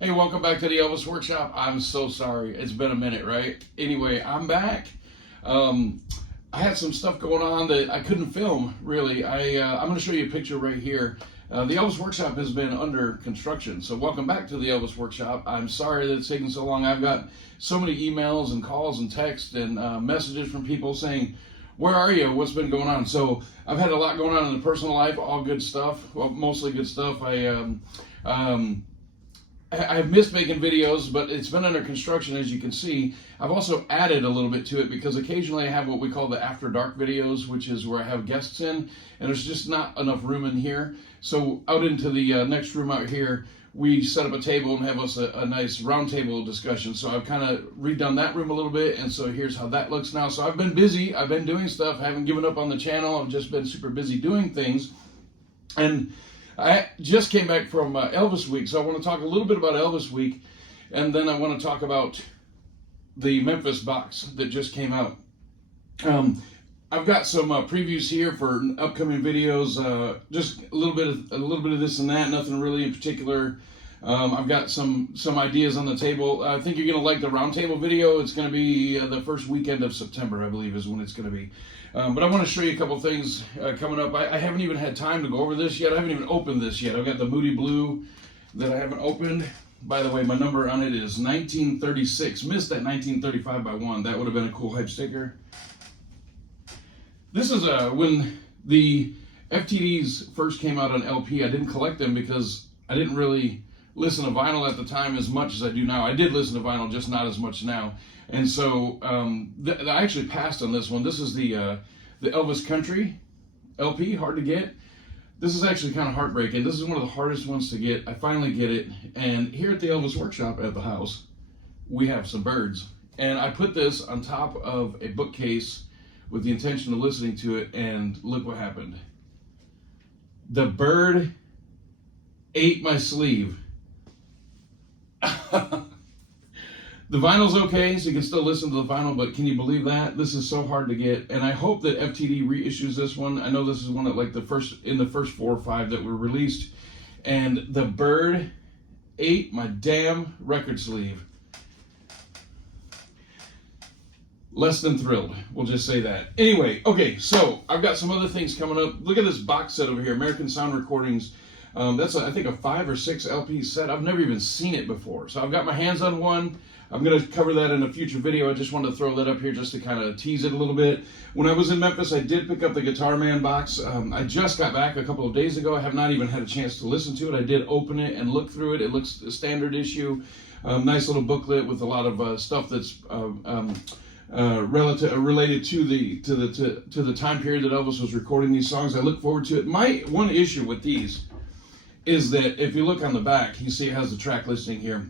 Hey, welcome back to the Elvis Workshop. I'm so sorry. It's been a minute, right? Anyway, I'm back. Um, I had some stuff going on that I couldn't film, really. I'm going to show you a picture right here. The Elvis Workshop has been under construction, so welcome back to the Elvis Workshop. I'm sorry that it's taken so long. I've got so many emails and calls and texts and messages from people saying, where are you? What's been going on? So I've had a lot going on in the personal life, all good stuff. Well, mostly good stuff. I've missed making videos, but it's been under construction, as you can see. I've also added a little bit to it because occasionally I have what we call the After Dark videos, which is where I have guests in, and there's just not enough room in here. So out into the next room out here, we set up a table and have us a nice round table discussion. So I've kind of redone that room a little bit, and so here's how that looks now. So I've been busy. I've been doing stuff. I haven't given up on the channel. I've just been super busy doing things. And I just came back from Elvis Week, so I want to talk a little bit about Elvis Week, and then I want to talk about the Memphis box that just came out. I've got some previews here for upcoming videos, just a little bit of this and that, nothing really in particular. I've got some ideas on the table. I think you're going to like the roundtable video. It's going to be the first weekend of September, I believe, is when it's going to be. But I want to show you a couple things coming up. I haven't even had time to go over this yet. I haven't even opened this yet. I've got the Moody Blue that I haven't opened. By the way, my number on it is 1936. Missed that 1935 by 1. That would have been a cool hype sticker. This is when the FTDs first came out on LP. I didn't collect them because I didn't really listen to vinyl at the time as much as I do now. I did listen to vinyl, just not as much now. And so I actually passed on this one. This is the Elvis Country LP, hard to get. This is actually kind of heartbreaking. This is one of the hardest ones to get. I finally get it. And here at the Elvis Workshop at the house, we have some birds. And I put this on top of a bookcase with the intention of listening to it, and look what happened. The bird ate my sleeve. The vinyl's okay, so you can still listen to the vinyl, but can you believe that? This is so hard to get, and I hope that FTD reissues this one. I know this is one of like the first 4 or 5 that were released, and the bird ate my damn record sleeve. Less than thrilled, we'll just say that. Anyway, okay, so I've got some other things coming up. Look at this box set over here, American Sound Recordings. That's, I think, a 5 or 6 LP set. I've never even seen it before. So I've got my hands on one. I'm going to cover that in a future video. I just wanted to throw that up here just to kind of tease it a little bit. When I was in Memphis, I did pick up the Guitar Man box. I just got back a couple of days ago. I have not even had a chance to listen to it. I did open it and look through it. It looks a standard issue. Nice little booklet with a lot of stuff that's related to the time period that Elvis was recording these songs. I look forward to it. My one issue with these is that if you look on the back, you see it has the track listing here,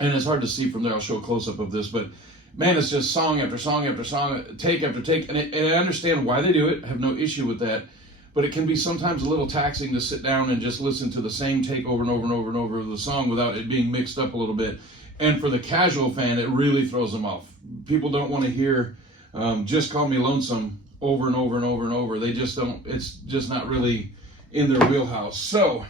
and it's hard to see from there. I'll show a close-up of this, but man, it's just song after song after song, take after take, and I understand why they do it. I have no issue with that, but it can be sometimes a little taxing to sit down and just listen to the same take over and over and over and over of the song without it being mixed up a little bit. And for the casual fan, it really throws them off. People don't want to hear Just Call Me Lonesome over and over and over and over. They just don't, it's just not really in their wheelhouse. So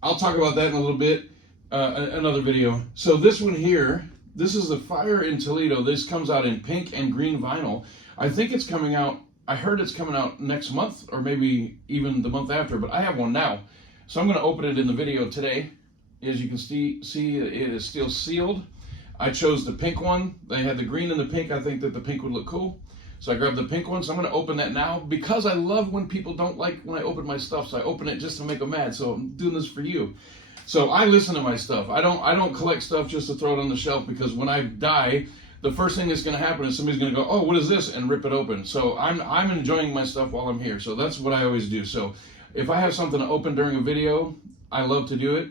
I'll talk about that in a little bit, another video. So this one here, this is the Fire in Toledo. This comes out in pink and green vinyl. I think it's coming out, I heard it's coming out next month or maybe even the month after, but I have one now. So I'm going to open it in the video today. As you can see, it is still sealed. I chose the pink one. They had the green and the pink. I think that the pink would look cool. So I grabbed the pink one. So I'm going to open that now because I love when people don't like when I open my stuff. So I open it just to make them mad. So I'm doing this for you. So I listen to my stuff. I don't collect stuff just to throw it on the shelf, because when I die, the first thing that's going to happen is somebody's going to go, oh, what is this? And rip it open. So I'm enjoying my stuff while I'm here. So that's what I always do. So if I have something to open during a video, I love to do it.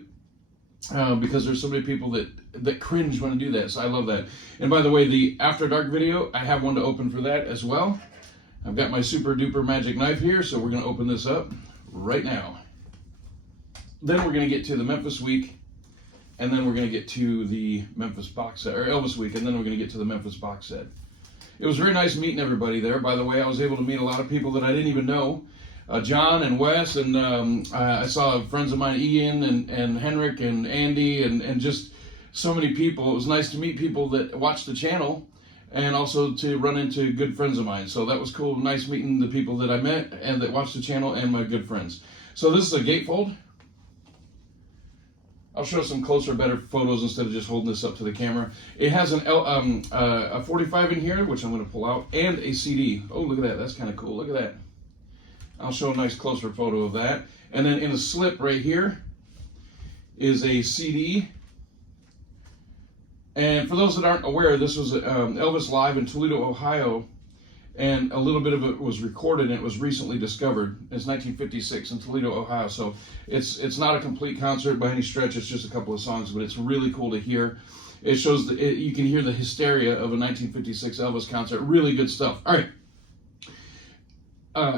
Because there's so many people that cringe when I do that, so I love that. And by the way, the After Dark video, I have one to open for that as well. I've got my super duper magic knife here, so we're going to open this up right now. Then we're going to get to the Memphis Week, and then we're going to get to the Memphis box set, or Elvis Week, and then we're going to get to the Memphis box set. It was very nice meeting everybody there. By the way, I was able to meet a lot of people that I didn't even know. John and Wes, and I saw friends of mine, Ian and Henrik and Andy, and just so many people. It was nice to meet people that watch the channel, and also to run into good friends of mine. So that was cool. Nice meeting the people that I met and that watch the channel and my good friends. So this is a gatefold. I'll show some closer, better photos instead of just holding this up to the camera. It has a 45 in here, which I'm going to pull out, and a CD. Oh, look at that. That's kind of cool. Look at that. I'll show a nice closer photo of that. And then in a slip right here is a CD. And for those that aren't aware, this was Elvis live in Toledo, Ohio, and a little bit of it was recorded, and it was recently discovered. It's 1956 in Toledo, Ohio, so it's not a complete concert by any stretch. It's just a couple of songs, but it's really cool to hear. It shows you can hear the hysteria of a 1956 Elvis concert. Really good stuff. All right.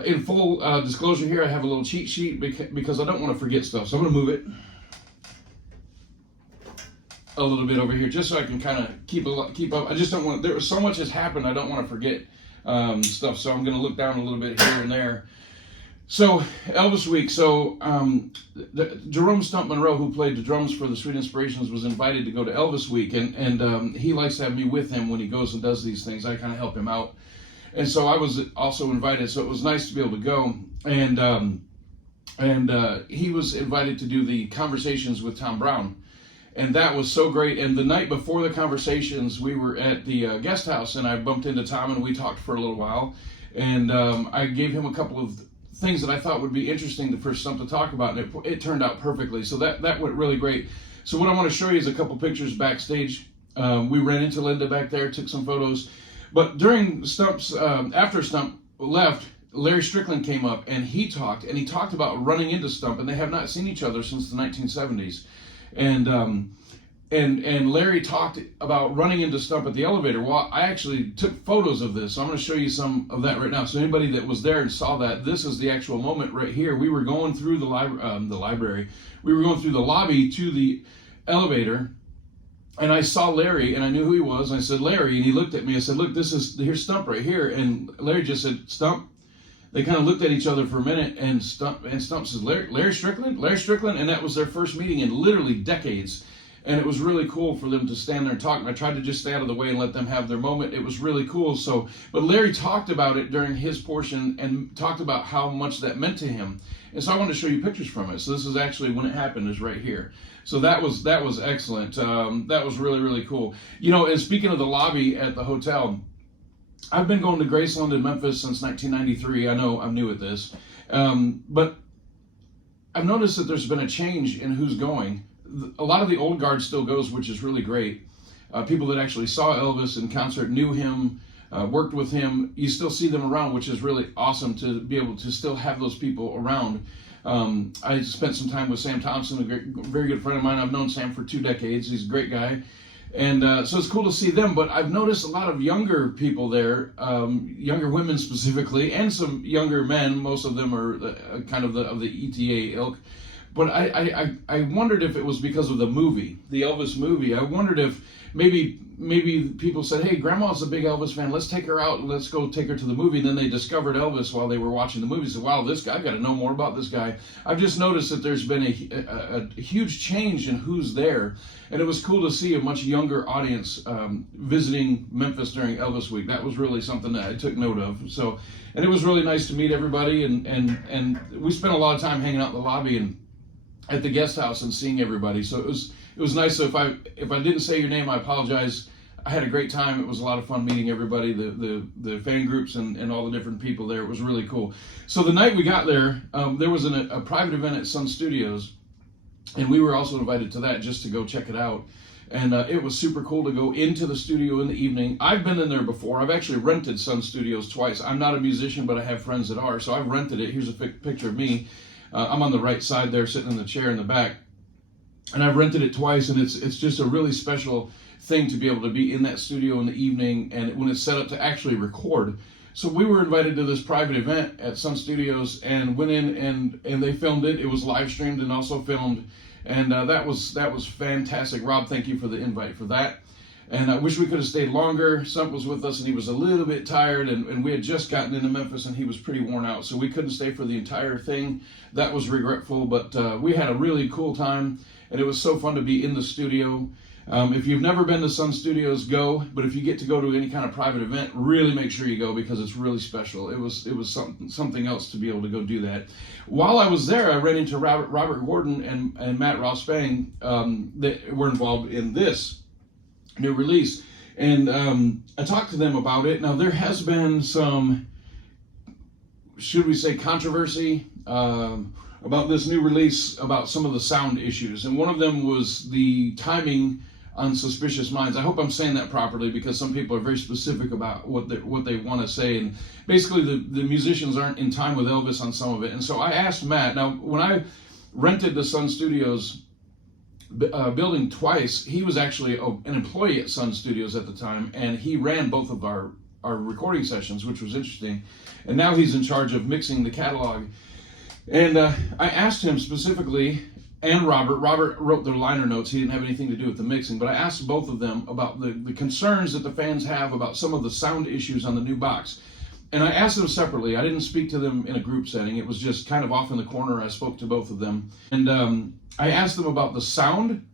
In full disclosure here, I have a little cheat sheet because I don't want to forget stuff, so I'm going to move it a little bit over here just so I can kind of keep up. I just don't want, there was so much has happened, I don't want to forget stuff, so I'm going to look down a little bit here and there. So Elvis Week, so Jerome Stump Monroe, who played the drums for the Sweet Inspirations, was invited to go to Elvis Week, and he likes to have me with him when he goes and does these things. I kind of help him out, and so I was also invited, so it was nice to be able to go, and he was invited to do the Conversations with Tom Brown. And that was so great. And the night before the Conversations, we were at the guest house, and I bumped into Tom, and we talked for a little while. And I gave him a couple of things that I thought would be interesting for Stump to talk about, and it turned out perfectly. So that went really great. So what I want to show you is a couple pictures backstage. We ran into Linda back there, took some photos. But during Stump's, after Stump left, Larry Strickland came up, and he talked about running into Stump, and they have not seen each other since the 1970s. And Larry talked about running into Stump at the elevator. Well, I actually took photos of this, so I'm going to show you some of that right now. So anybody that was there and saw that, this is the actual moment right here. We were going through the library. We were going through the lobby to the elevator, and I saw Larry, and I knew who he was. And I said, Larry, and he looked at me. I said, look, here's Stump right here. And Larry just said, Stump. They kind of looked at each other for a minute, and Stump says, Larry Strickland? Larry Strickland? And that was their first meeting in literally decades. And it was really cool for them to stand there and talk. And I tried to just stay out of the way and let them have their moment. It was really cool. But Larry talked about it during his portion and talked about how much that meant to him. And so I wanted to show you pictures from it. So this is actually when it happened, is right here. So that was excellent. That was really, really cool. You know, and speaking of the lobby at the hotel, I've been going to Graceland in Memphis since 1993. I know I'm new at this. But I've noticed that there's been a change in who's going. A lot of the old guard still goes, which is really great. People that actually saw Elvis in concert, knew him, worked with him. You still see them around, which is really awesome to be able to still have those people around. I spent some time with Sam Thompson, a very good friend of mine. I've known Sam for 2 decades. He's a great guy. And so it's cool to see them, but I've noticed a lot of younger people there, younger women specifically, and some younger men. Most of them are kind of the ETA ilk. But I wondered if it was because of the movie, the Elvis movie. I wondered if maybe people said, hey, Grandma's a big Elvis fan, let's take her out and let's go take her to the movie. And then they discovered Elvis while they were watching the movie. Said, wow, this guy, I got to know more about this guy. I've just noticed that there's been a huge change in who's there. And it was cool to see a much younger audience visiting Memphis during Elvis Week. That was really something that I took note of. So, and it was really nice to meet everybody. And we spent a lot of time hanging out in the lobby and at the guest house and seeing everybody. So it was nice. So if I didn't say your name, I apologize. I had a great time. It was a lot of fun meeting everybody, the fan groups and all the different people there. It was really cool. So the night we got there, there was a private event at Sun Studios, and we were also invited to that just to go check it out. And it was super cool to go into the studio in the evening. I've been in there before. I've actually rented Sun Studios twice. I'm not a musician, but I have friends that are. So I've rented it. Here's a picture of me. I'm on the right side there, sitting in the chair in the back. And I've rented it twice, and it's just a really special thing to be able to be in that studio in the evening and when it's set up to actually record. So we were invited to this private event at Sun Studios and went in and they filmed it. It was live streamed and also filmed. And that was fantastic. Rob, thank you for the invite for that. And I wish we could have stayed longer. Sump was with us, and he was a little bit tired, and we had just gotten into Memphis, and he was pretty worn out, so we couldn't stay for the entire thing. That was regretful, but we had a really cool time, and it was so fun to be in the studio. If you've never been to Sun Studios, go. But if you get to go to any kind of private event, really make sure you go, because it's really special. It was something else to be able to go do that. While I was there, I ran into Robert Gordon and Matt Ross-Bang that were involved in this new release. And I talked to them about it. Now, there has been some, should we say, controversy about this new release, about some of the sound issues. And one of them was the timing on Suspicious Minds. I hope I'm saying that properly, because some people are very specific about what they want to say. And basically, the musicians aren't in time with Elvis on some of it. And so I asked Matt. Now, when I rented the Sun Studios building twice, he was actually an employee at Sun Studios at the time, and he ran both of our recording sessions, which was interesting. And now he's in charge of mixing the catalog. And I asked him specifically, and Robert wrote their liner notes. He didn't have anything to do with the mixing, but I asked both of them about the concerns that the fans have about some of the sound issues on the new box. And I asked them separately. I didn't speak to them in a group setting. It was just kind of off in the corner. I spoke to both of them. And I asked them about the sound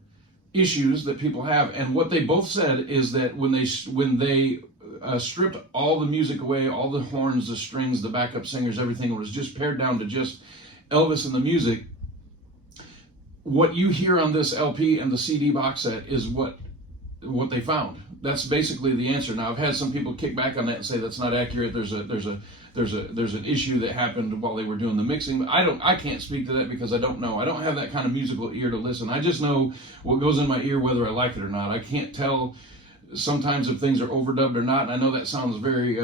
issues that people have. And what they both said is that when they stripped all the music away, all the horns, the strings, the backup singers, everything, it was just pared down to just Elvis and the music. What you hear on this LP and the CD box set is what they found. That's basically the answer. Now, I've had some people kick back on that and say that's not accurate. There's an issue that happened while they were doing the mixing. But I can't speak to that, because I don't know. I don't have that kind of musical ear to listen. I just know what goes in my ear, whether I like it or not. I can't tell sometimes if things are overdubbed or not. And I know that sounds very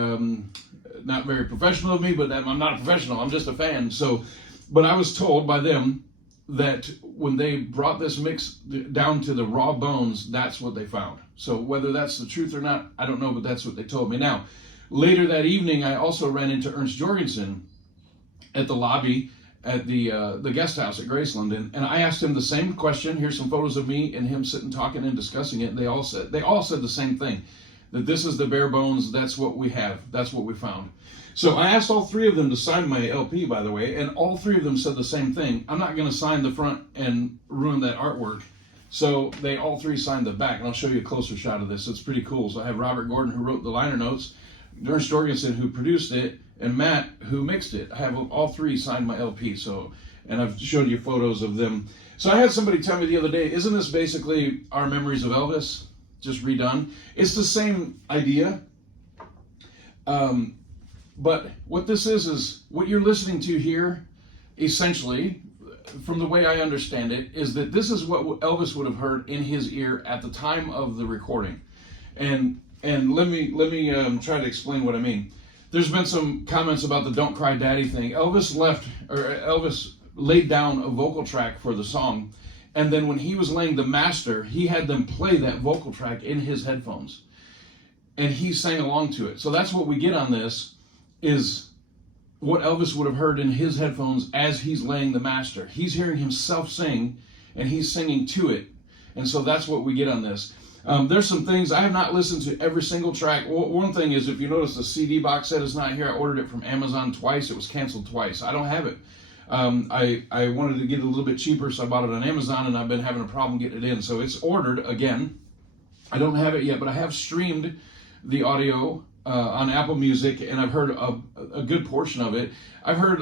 not very professional of me, but I'm not a professional. I'm just a fan. So, but I was told by them that when they brought this mix down to the raw bones, that's what they found. So whether that's the truth or not, I don't know, but that's what they told me. Now, later that evening, I also ran into Ernst Jorgensen at the lobby at the guest house at Graceland, and I asked him the same question. Here's some photos of me and him sitting talking and discussing it. And they all said the same thing, that this is the bare bones. That's what we have. That's what we found. So I asked all three of them to sign my LP, by the way, and all three of them said the same thing. I'm not going to sign the front and ruin that artwork. So they all three signed the back, and I'll show you a closer shot of this. It's pretty cool. So I have Robert Gordon, who wrote the liner notes, Ernst Jorgensen, who produced it, and Matt, who mixed it. I have all three signed my LP. So, and I've showed you photos of them. So I had somebody tell me the other day, isn't this basically our memories of Elvis, just redone? It's the same idea. But what this is what you're listening to here, essentially, from the way I understand it, is that this is what Elvis would have heard in his ear at the time of the recording. And let me try to explain what I mean. There's been some comments about the "Don't Cry Daddy" thing. Elvis laid down a vocal track for the song, and then when he was laying the master, he had them play that vocal track in his headphones, and he sang along to it. So that's what we get on this, is what Elvis would have heard in his headphones as he's laying the master. He's hearing himself sing, and he's singing to it. And so that's what we get on this. There's some things, I have not listened to every single track. One thing is, if you notice, the CD box set is not here. I ordered it from Amazon twice. It was canceled twice. I don't have it. I wanted to get it a little bit cheaper, so I bought it on Amazon, and I've been having a problem getting it in. So it's ordered again. I don't have it yet, but I have streamed the audio on Apple Music, and I've heard a good portion of it. I've heard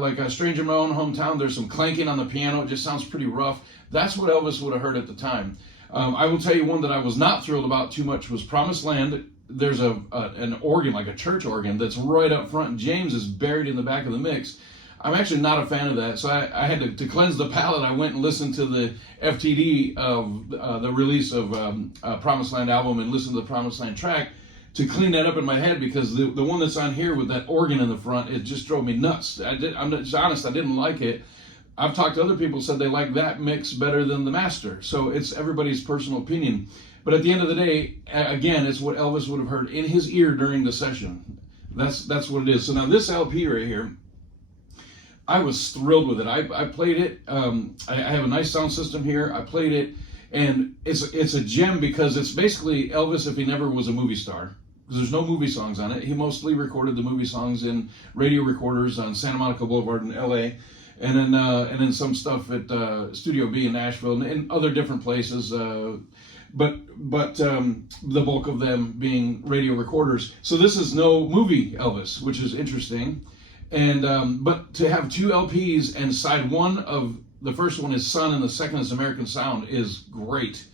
like a Stranger in My Own Hometown, there's some clanking on the piano. It just sounds pretty rough. That's what Elvis would have heard at the time. I will tell you one that I was not thrilled about too much was Promised Land. There's an organ, like a church organ, that's right up front, and James is buried in the back of the mix. I'm actually not a fan of that, so I had to cleanse the palate. I went and listened to the FTD of the release of Promised Land album, and listened to the Promised Land track to clean that up in my head, because the one that's on here with that organ in the front, it just drove me nuts. I'm just honest, I didn't like it. I've talked to other people who said they like that mix better than the master. So it's everybody's personal opinion. But at the end of the day, again, it's what Elvis would have heard in his ear during the session. That's what it is. So now this LP right here, I was thrilled with it. I played it. I have a nice sound system here. I played it, And it's a gem because it's basically Elvis if he never was a movie star. Because there's no movie songs on it. He mostly recorded the movie songs in radio recorders on Santa Monica Boulevard in L.A. And then some stuff at Studio B in Nashville and other different places. But the bulk of them being radio recorders. So this is no movie Elvis, which is interesting. And but to have 2 LPs and side one of the first one is Sun and the second is American Sound is great.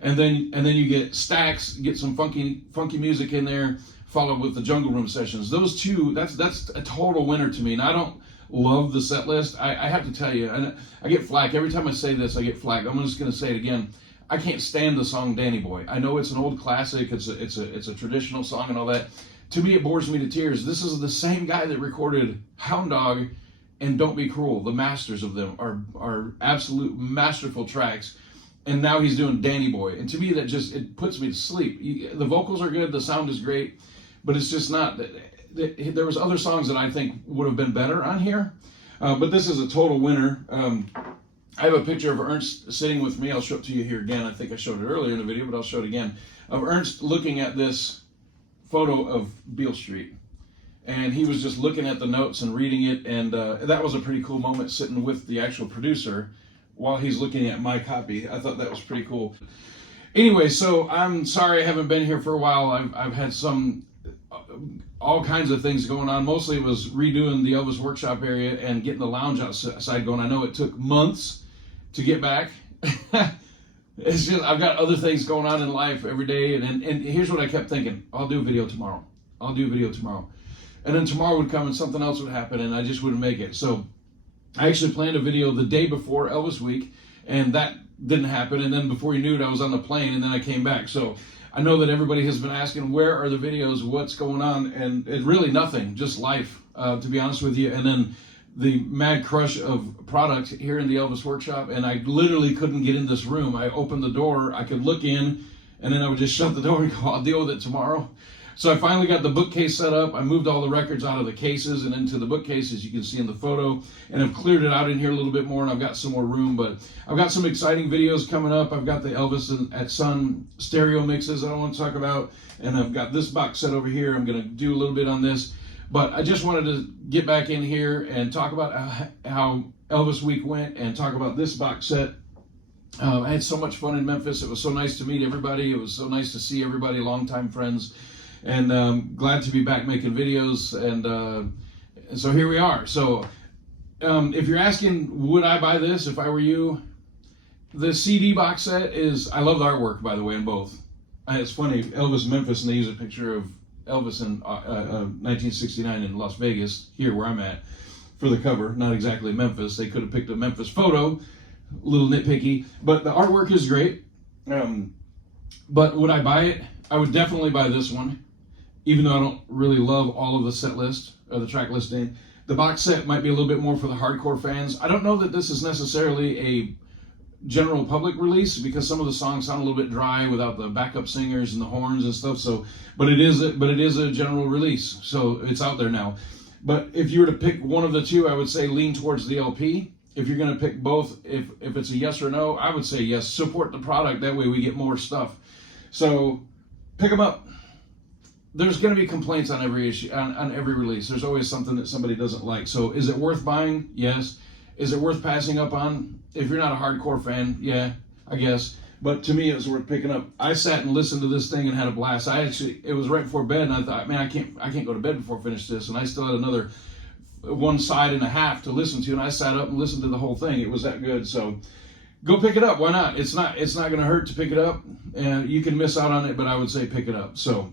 And then you get stacks, get some funky music in there, followed with the Jungle Room sessions. Those two, that's a total winner to me. And I don't love the set list. I have to tell you, and I get flack every time I say this. I get flack. I'm just going to say it again. I can't stand the song Danny Boy. I know it's an old classic. It's a traditional song and all that. To me, it bores me to tears. This is the same guy that recorded Hound Dog and Don't Be Cruel. The masters of them are absolute masterful tracks. And now he's doing Danny Boy. And to me, it puts me to sleep. The vocals are good. The sound is great. But it's just not. There was other songs that I think would have been better on here. But this is a total winner. I have a picture of Ernst sitting with me. I'll show it to you here again. I think I showed it earlier in the video, but I'll show it again. Of Ernst looking at this photo of Beale Street. And he was just looking at the notes and reading it. And that was a pretty cool moment sitting with the actual producer while he's looking at my copy. I thought that was pretty cool. Anyway, so I'm sorry I haven't been here for a while. I've had all kinds of things going on. Mostly it was redoing the Elvis workshop area and getting the lounge outside going. I know it took months to get back. It's just, I've got other things going on in life every day. And here's what I kept thinking. I'll do a video tomorrow. And then tomorrow would come and something else would happen and I just wouldn't make it. So I actually planned a video the day before Elvis Week, and that didn't happen. And then before you knew it, I was on the plane, and then I came back. So I know that everybody has been asking, where are the videos? What's going on? And it's really nothing, just life, to be honest with you. And then the mad crush of product here in the Elvis workshop, and I literally couldn't get in this room. I opened the door, I could look in, and then I would just shut the door and go, I'll deal with it tomorrow. So I finally got the bookcase set up. I moved all the records out of the cases and into the bookcases you can see in the photo. And I've cleared it out in here a little bit more, and I've got some more room. But I've got some exciting videos coming up. I've got the Elvis at Sun stereo mixes I want to talk about. And I've got this box set over here. I'm going to do a little bit on this. But I just wanted to get back in here and talk about how Elvis Week went and talk about this box set. I had so much fun in Memphis. It was so nice to meet everybody. It was so nice to see everybody, longtime friends. And glad to be back making videos, and so here we are. So if you're asking, would I buy this if I were you? The CD box set is, I love the artwork, by the way, in both. It's funny, Elvis Memphis, and they use a picture of Elvis in 1969 in Las Vegas, here where I'm at, for the cover. Not exactly Memphis. They could have picked a Memphis photo, a little nitpicky, but the artwork is great. But would I buy it? I would definitely buy this one. Even though I don't really love all of the set list or the track listing. The box set might be a little bit more for the hardcore fans. I don't know that this is necessarily a general public release because some of the songs sound a little bit dry without the backup singers and the horns and stuff. So, but it is a general release, so it's out there now. But if you were to pick one of the two, I would say lean towards the LP. If you're going to pick both, if it's a yes or no, I would say yes. Support the product. That way we get more stuff. So pick them up. There's going to be complaints on every issue, on every release. There's always something that somebody doesn't like. So is it worth buying? Yes. Is it worth passing up on? If you're not a hardcore fan, yeah, I guess. But to me, it was worth picking up. I sat and listened to this thing and had a blast. It was right before bed, and I thought, man, I can't go to bed before I finish this. And I still had another 1 side and a half to listen to, and I sat up and listened to the whole thing. It was that good. So go pick it up. Why not? It's not going to hurt to pick it up, and you can miss out on it, but I would say pick it up. So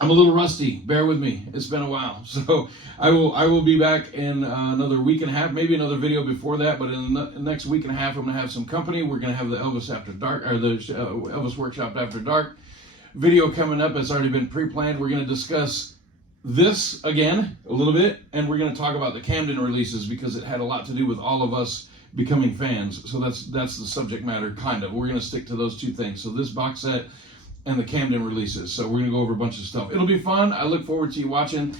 I'm a little rusty. Bear with me. It's been a while. So I will be back in another week and a half, maybe another video before that. But in the next week and a half, I'm going to have some company. We're going to have the Elvis After Dark, or the Elvis Workshop After Dark video coming up. It's already been pre-planned. We're going to discuss this again a little bit, and we're going to talk about the Camden releases because it had a lot to do with all of us becoming fans. So that's the subject matter, kind of. We're going to stick to those two things. So this box set and the Camden releases. So we're going to go over a bunch of stuff. It'll be fun. I look forward to you watching.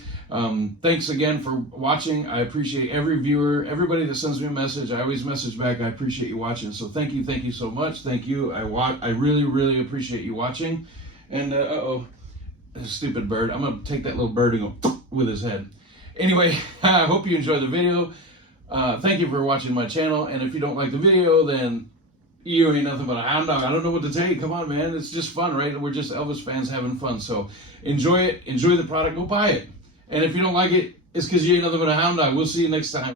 Thanks again for watching. I appreciate every viewer, everybody that sends me a message. I always message back. I appreciate you watching. So thank you so much. Thank you. I really appreciate you watching. And stupid bird. I'm gonna take that little bird and go with his head. Anyway, I hope you enjoyed the video. Thank you for watching my channel. And if you don't like the video, then you ain't nothing but a hound dog. I don't know what to tell you. Come on, man. It's just fun, right? We're just Elvis fans having fun. So enjoy it. Enjoy the product. Go buy it. And if you don't like it, it's because you ain't nothing but a hound dog. We'll see you next time.